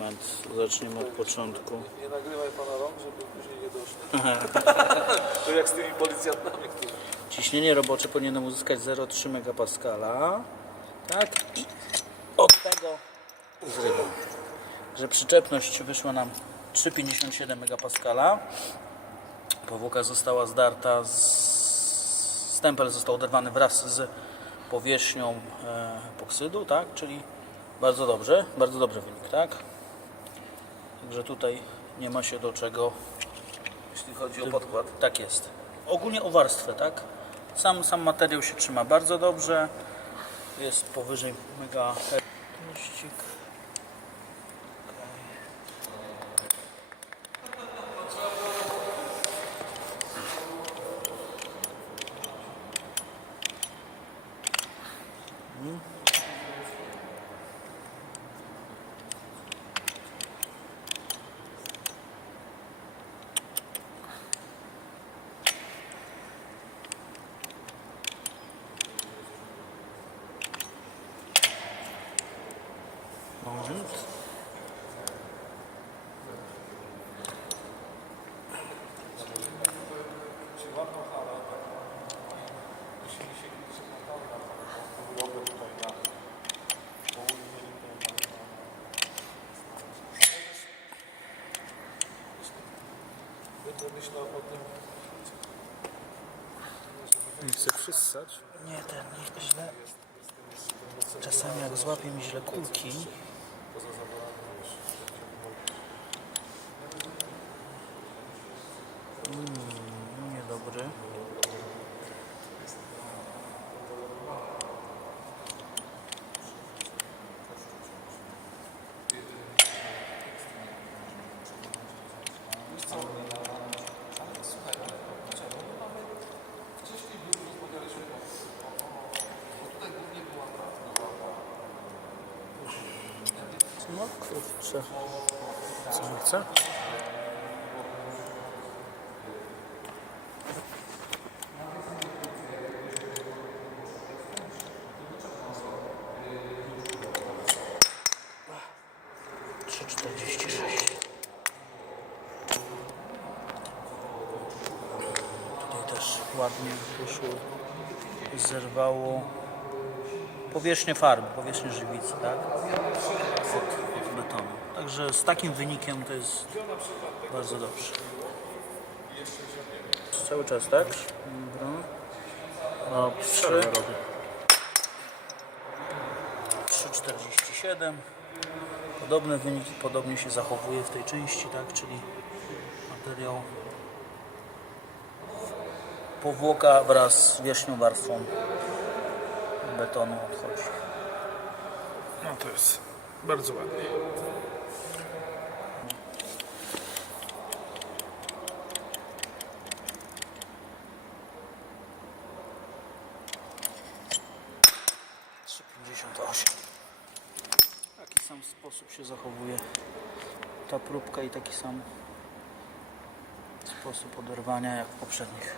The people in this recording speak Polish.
moment. Zaczniemy od początku. Nie nagrywaj pana rąk, żeby później nie doszło. to jak z tymi policjantami, którzy... Ciśnienie robocze powinienem uzyskać 0,3 MPa. Tak? I od tego zrywam. Że przyczepność wyszła nam 3,57 MPa. Powłoka została zdarta, z... stempel został oderwany wraz z powierzchnią e, epoksydu, tak? Czyli bardzo dobrze, bardzo dobry wynik, tak? Także tutaj nie ma się do czego Jeśli chodzi o podkład. tak jest. Ogólnie o warstwę, tak? Sam, sam materiał się trzyma bardzo dobrze. Jest powyżej mega. Myślał o tym, Nie chcę przyssać. Nie, ten nie źle. Czasami jak złapie mi źle kulki. Mm, niedobry. No kurczę. Co. Tutaj też ładnie. Zerwało powierzchnię farby, powierzchnię żywicy, tak? Także z takim wynikiem to jest bardzo dobrze. Cały czas, tak? Dobra. No, Przerwę robię. 3,47. Podobne wyniki podobnie się zachowuje w tej części, tak? Czyli materiał powłoka wraz z wierzchnią warstwą betonu odchodzi. No to jest bardzo ładnie. Taki sam sposób się zachowuje ta próbka i taki sam sposób oderwania jak w poprzednich.